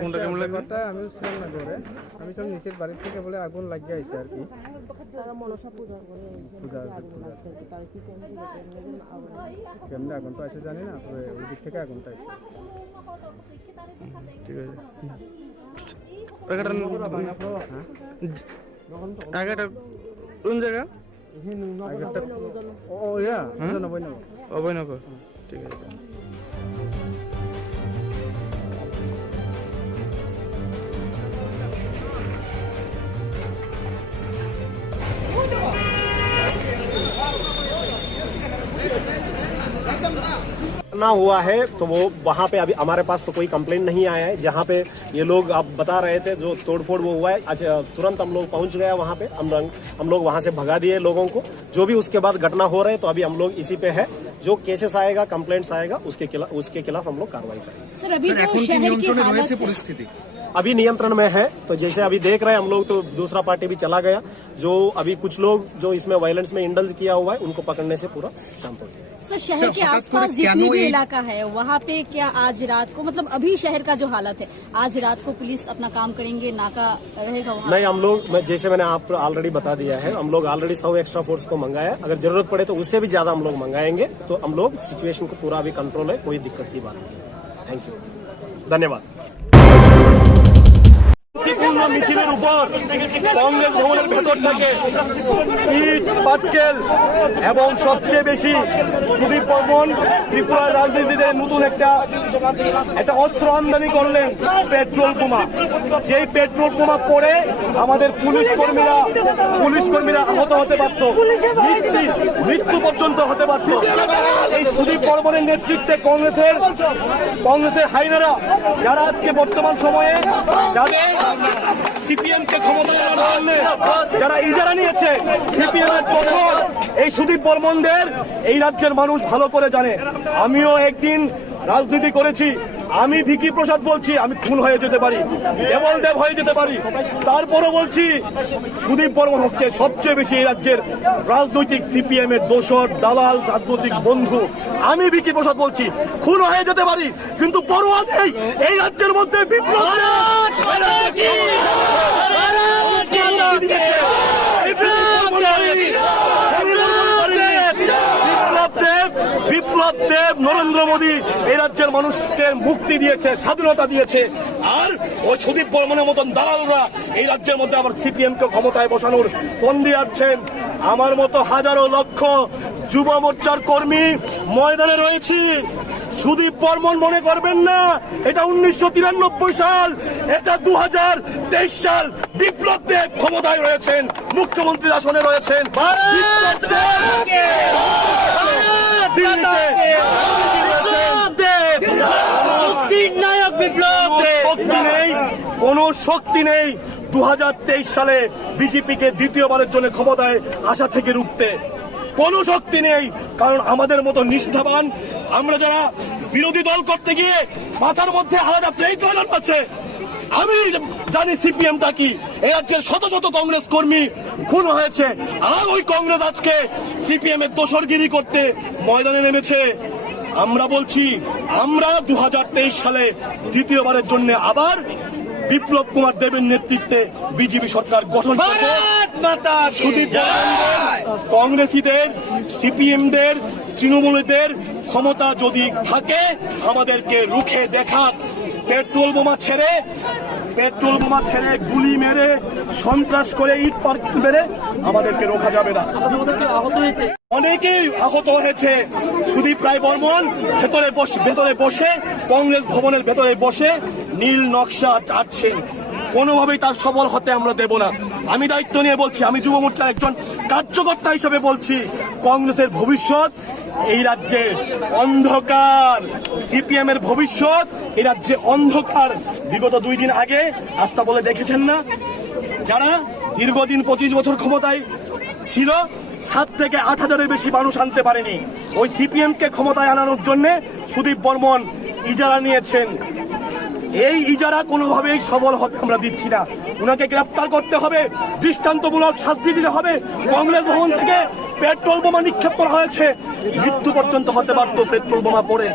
আগুনটা কেমন লাগলো? আমি ছিলাম না ঘরে, আমি সব নিচের বাড়ি থেকে বলে আগুন লাগিয়ে আইছে আর কি। কেমনে আগুন তো আছে জানি না, ওই দিক থেকে আগুনটা আছে। ঠিক আছে। আগেটা কোন জায়গা? অভয়নগর। ঠিক আছে। ना हुआ है तो वो वहाँ पे अभी हमारे पास तो कोई कंप्लेंट नहीं आया है। जहाँ पे ये लोग आप बता रहे थे जो तोड़फोड़ वो हुआ है, आज तुरंत हम लोग पहुँच गए वहाँ पे। हम लोग वहाँ से भगा दिए लोगों को। जो भी उसके बाद घटना हो रहे तो अभी हम लोग इसी पे है। जो केसेस आएगा, कंप्लेंट्स आएगा, उसके खिलाफ हम लोग कार्रवाई करेंगे। सर अभी जो शहर की हालत परिस्थिति अभी नियंत्रण में है। तो जैसे अभी देख रहे हैं हम लोग, तो दूसरा पार्टी भी चला गया। जो अभी कुछ लोग जो इसमें वायलेंस में इंडल्ज किया हुआ है उनको पकड़ने से पूरा शांत हो जाएगा। सर शहर के आसपास जितनी भी इलाका है वहाँ पे क्या आज रात को, मतलब अभी शहर का जो हालत है, आज रात को पुलिस अपना काम करेंगे, नाका रहेगा वहाँ? नहीं, हम लोग जैसे मैंने आपको ऑलरेडी बता दिया है, हम लोग ऑलरेडी 100 एक्स्ट्रा फोर्स को मंगाया। अगर जरूरत पड़े तो उससे भी ज्यादा हम लोग मंगाएंगे। तो हम लोग सिचुएशन को पूरा अभी कंट्रोल है, कोई दिक्कत की बात नहीं। थैंक यू, धन्यवाद। মিছিলের উপর কংগ্রেস ভবনের ভেতর থেকে ইট পাটকেল এবং সবচেয়ে বেশি সুদীপ বর্মন ত্রিপুরার রাজনীতিতে নতুন একটা অস্ত্র আমদানি করলেন, পেট্রোল বোমা। যেই পেট্রোল বোমা পড়ে আমাদের পুলিশ কর্মীরা আহত হতে পারত, মৃত্যু পর্যন্ত হতে পারত। এই সুদীপ বর্মনের নেতৃত্বে কংগ্রেসের হাইনারা যারা আজকে বর্তমান সময়ে যাদের সিপিএম কে ক্ষমতায় আনার জন্য যারা ইজারা নিয়েছে, সিপিএম এর দোষর এই সুদীপ বর্মনদের এই রাজ্যের মানুষ ভালো করে জানে। আমিও একদিন রাজনীতি করেছি। আমি ভিকি প্রসাদ বলছি, আমি খুন হয়ে যেতে পারি, দেবলদেব হয়ে যেতে পারি। তারপরও বলছি সুদীপ বর্মন হচ্ছে সবচেয়ে বেশি এই রাজ্যের রাজনৈতিক সিপিএম এর দোষর, দালাল, রাজনৈতিক বন্ধু। আমি ভিকি প্রসাদ বলছি খুন হয়ে যেতে পারি, কিন্তু পরোয়া নেই। এই রাজ্যের মধ্যে বিপ্লব দেব নরেন্দ্র মোদী এই রাজ্যের মানুষকে মুক্তি দিয়েছে, স্বাধীনতা দিয়েছে। আর ওই সুদীপ বর্মনের মতন দালালরা এই রাজ্যের মধ্যে আবার সিপিএম কে ক্ষমতায় বসানোর ফন্দি আছেন। আমার মতো হাজারো লক্ষ যুব মোর্চার কর্মী ময়দানে রয়েছি। সুদীপ বর্মন মনে করবেন না এটা 1993 সাল, এটা 2023 সাল। বিপ্লব দেব ক্ষমতায় রয়েছেন, মুখ্যমন্ত্রীর আসনে রয়েছেন। কোন শক্তি নেই 2023 সালে বিজেপিকে দ্বিতীয়বারের জন্য ক্ষমতায় আসা থেকে রুখতে। কোন শক্তি নেই, কারণ আমাদের মতো নিষ্ঠাবান, আমরা যারা বিরোধী দল করতে গিয়ে মাথার মধ্যে আলাদা প্লেট লাগানো আছে। আমি জানি সিপিএমটা কি। এই রাজ্যের শত শত কংগ্রেস কর্মী খুন হয়েছে, আর ওই কংগ্রেস আজকে সিপিএম এর দোসরগিরি করতে ময়দানে নেমেছে। আমরা বলছি আমরা 2023 সালে দ্বিতীয়বারের জন্য আবার বিপ্লব কুমার দেবের নেতৃত্বে বিজেপি সরকার গঠন করবে। কংগ্রেসীদের, সিপিএমদের, তৃণমূলীদের ক্ষমতা যদি থাকে আমাদেরকে রুখে দেখাক। পেট্রোল বোমা ছেড়ে গুলি মেরে সন্ত্রাস করে ইট পার্ক মেরে আমাদেরকে রোখা যাবে না। অনেকেই আহত হয়েছে। সুদীপ রায় বর্মন ভেতরে বসে কংগ্রেস ভবনের ভেতরে বসে নীল নকশা টাটছেন। কোনোভাবেই তার সফল হতে আমরা দেব না। আমি দায়িত্ব নিয়ে বলছি, আমি যুব মোর্চার একজন কার্যকর্তা হিসেবে বলছি, কংগ্রেসের ভবিষ্যৎ এই রাজ্যে অন্ধকার। সিপিএম এর ভবিষ্যৎ এই রাজ্যে অন্ধকার। বিগত 2 দিন আগে আস্থা বলে দেখেছেন না, যারা দীর্ঘদিন 25 বছর ক্ষমতায় ছিল, 7 থেকে 8 হাজারের বেশি মানুষ আনতে পারেনি। ওই সিপিএম কে ক্ষমতায় আনানোর জন্য সুদীপ বর্মন ইজারা নিয়েছেন। এই ইজারা কোনোভাবেই সফল হতে আমরা দিচ্ছি না। উনাকে গ্রেফতার করতে হবে, দৃষ্টান্তমূলক শাস্তি দিতে হবে। কংগ্রেস ভবন থেকে পেট্রোল বোমা নিক্ষেপ করা হয়েছে, মৃত্যু পর্যন্ত হতে পারত পেট্রোল বোমা পড়ে।